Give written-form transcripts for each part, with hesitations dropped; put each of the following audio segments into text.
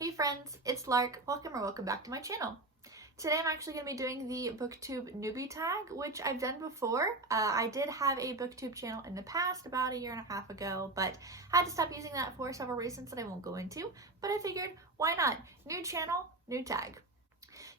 Hey friends, it's Lark. Welcome back to my channel. Today I'm actually going to be doing the Booktube newbie tag, which I've done before. I did have a Booktube channel in the past, about 1.5 years ago, but I had to stop using that for several reasons that I won't go into. But I figured, why not? New channel, new tag.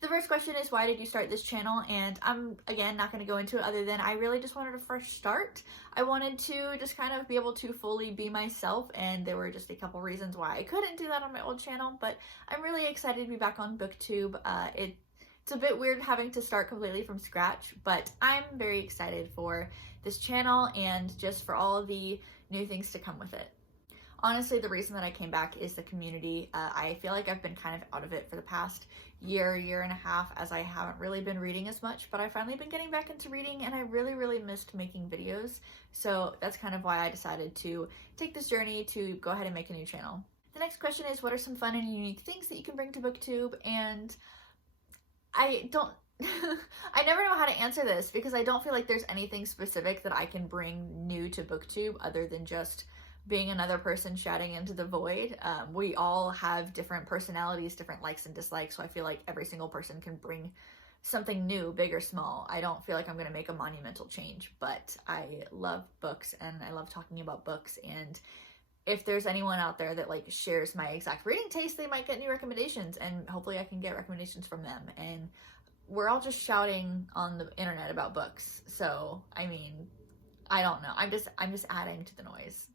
The first question is, why did you start this channel? And I'm, again, not going to go into it other than I really just wanted to first start. I wanted to just kind of be able to fully be myself, and there were just a couple reasons why I couldn't do that on my old channel, but I'm really excited to be back on Booktube. It's a bit weird having to start completely from scratch, but I'm very excited for this channel and just for all the new things to come with it. Honestly, the reason that I came back is the community. I feel like I've been kind of out of it for the past year and a half, as I haven't really been reading as much, but I've finally been getting back into reading, and I really missed making videos. So that's kind of why I decided to take this journey to go ahead and make a new channel. The next question is, what are some fun and unique things that you can bring to Booktube? And I never know how to answer this because I don't feel like there's anything specific that I can bring new to Booktube other than just being another person chatting into the void. We all have different personalities, different likes and dislikes, so I feel like every single person can bring something new, big or small. I don't feel like I'm going to make a monumental change, but I love books and I love talking about books, and if there's anyone out there that like shares my exact reading taste, they might get new recommendations, and hopefully I can get recommendations from them. And we're all just shouting on the internet about books, so I mean, I don't know. I'm just adding to the noise.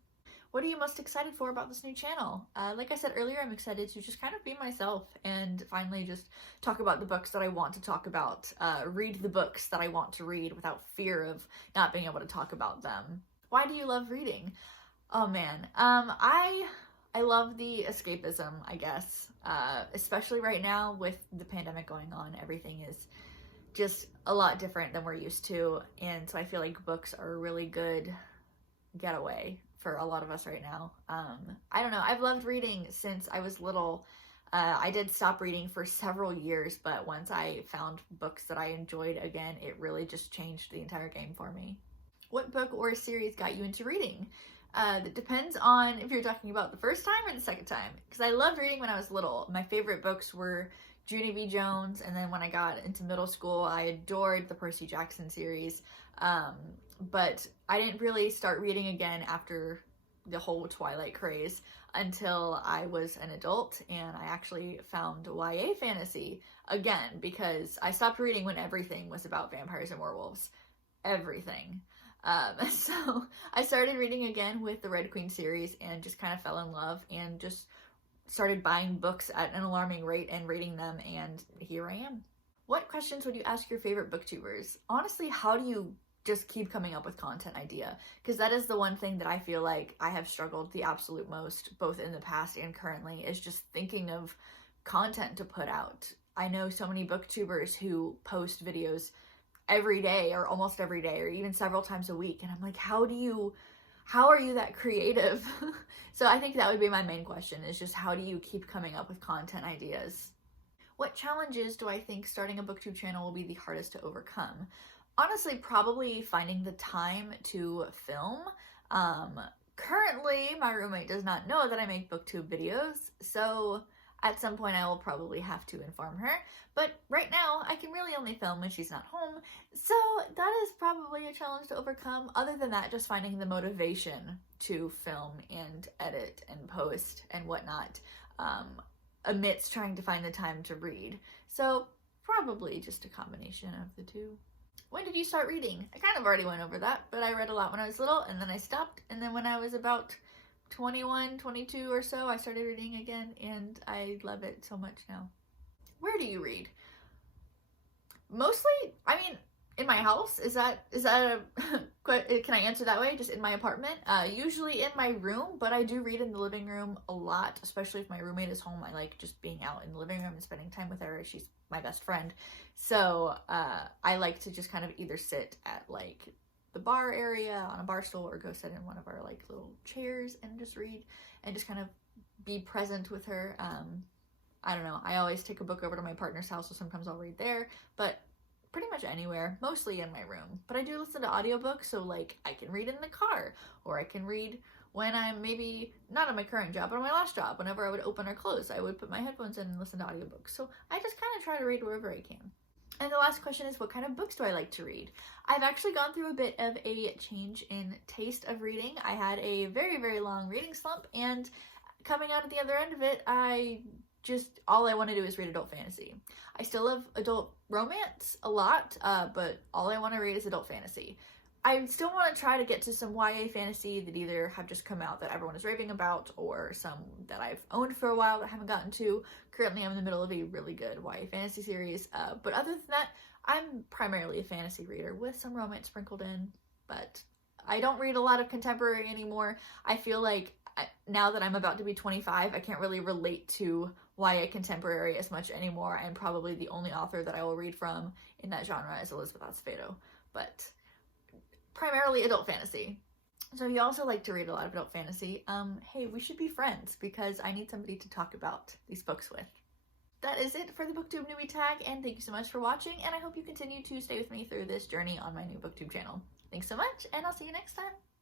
What are you most excited for about this new channel? Like I said earlier, I'm excited to just kind of be myself and finally just talk about the books that I want to talk about, read the books that I want to read without fear of not being able to talk about them. Why do you love reading? Oh man, I love the escapism, I guess, especially right now with the pandemic going on. Everything is just a lot different than we're used to, and so I feel like books are a really good getaway for a lot of us right now. I don't know, I've loved reading since I was little. I did stop reading for several years, but once I found books that I enjoyed again, it really just changed the entire game for me. What book or series got you into reading? That depends on if you're talking about the first time or the second time, because I loved reading when I was little. My favorite books were Junie B. Jones, and then when I got into middle school, I adored the Percy Jackson series. But I didn't really start reading again after the whole Twilight craze until I was an adult, and I actually found YA fantasy again because I stopped reading when everything was about vampires and werewolves. Everything. So I started reading again with the Red Queen series and just kind of fell in love and just started buying books at an alarming rate and reading them, and here I am. What questions would you ask your favorite booktubers? Honestly, how do you just keep coming up with content idea? Because that is the one thing that I feel like I have struggled the absolute most, both in the past and currently, is just thinking of content to put out. I know so many booktubers who post videos every day or almost every day or even several times a week, and I'm like, how are you that creative? So I think that would be my main question, is just how do you keep coming up with content ideas? What challenges do I think starting a booktube channel will be the hardest to overcome? Honestly, probably finding the time to film. Currently, my roommate does not know that I make booktube videos, so at some point I will probably have to inform her, but right now I can really only film when she's not home, so that is probably a challenge to overcome. Other than that, just finding the motivation to film and edit and post and whatnot, amidst trying to find the time to read. So probably just a combination of the two. When did you start reading? I kind of already went over that, but I read a lot when I was little, and then I stopped, and then when I was about 21, 22 or so, I started reading again, and I love it so much now. Where do you read? Mostly, I mean, in my house. Is that a, can I answer that way? Just in my apartment? Usually in my room, but I do read in the living room a lot, especially if my roommate is home. I like just being out in the living room and spending time with her. She's my best friend. So I like to just kind of either sit at like the bar area on a bar stool or go sit in one of our like little chairs and just read and just kind of be present with her. I don't know. I always take a book over to my partner's house, so sometimes I'll read there, but pretty much anywhere, mostly in my room. But I do listen to audiobooks, so like I can read in the car, or I can read when I'm maybe not at my current job, but on my last job, whenever I would open or close, I would put my headphones in and listen to audiobooks. So I just kind of try to read wherever I can. And the last question is, what kind of books do I like to read? I've actually gone through a bit of a change in taste of reading. I had a very, very long reading slump, and coming out at the other end of it, all I want to do is read adult fantasy. I still love adult romance a lot, but all I want to read is adult fantasy. I still want to try to get to some YA fantasy that either have just come out that everyone is raving about, or some that I've owned for a while that I haven't gotten to. Currently, I'm in the middle of a really good YA fantasy series, but other than that, I'm primarily a fantasy reader with some romance sprinkled in, but I don't read a lot of contemporary anymore. I feel like now that I'm about to be 25, I can't really relate to YA contemporary as much anymore, and probably the only author that I will read from in that genre is Elizabeth Acevedo, but primarily adult fantasy. So if you also like to read a lot of adult fantasy, hey, we should be friends because I need somebody to talk about these books with. That is it for the Booktube newbie tag, and thank you so much for watching, and I hope you continue to stay with me through this journey on my new Booktube channel. Thanks so much, and I'll see you next time.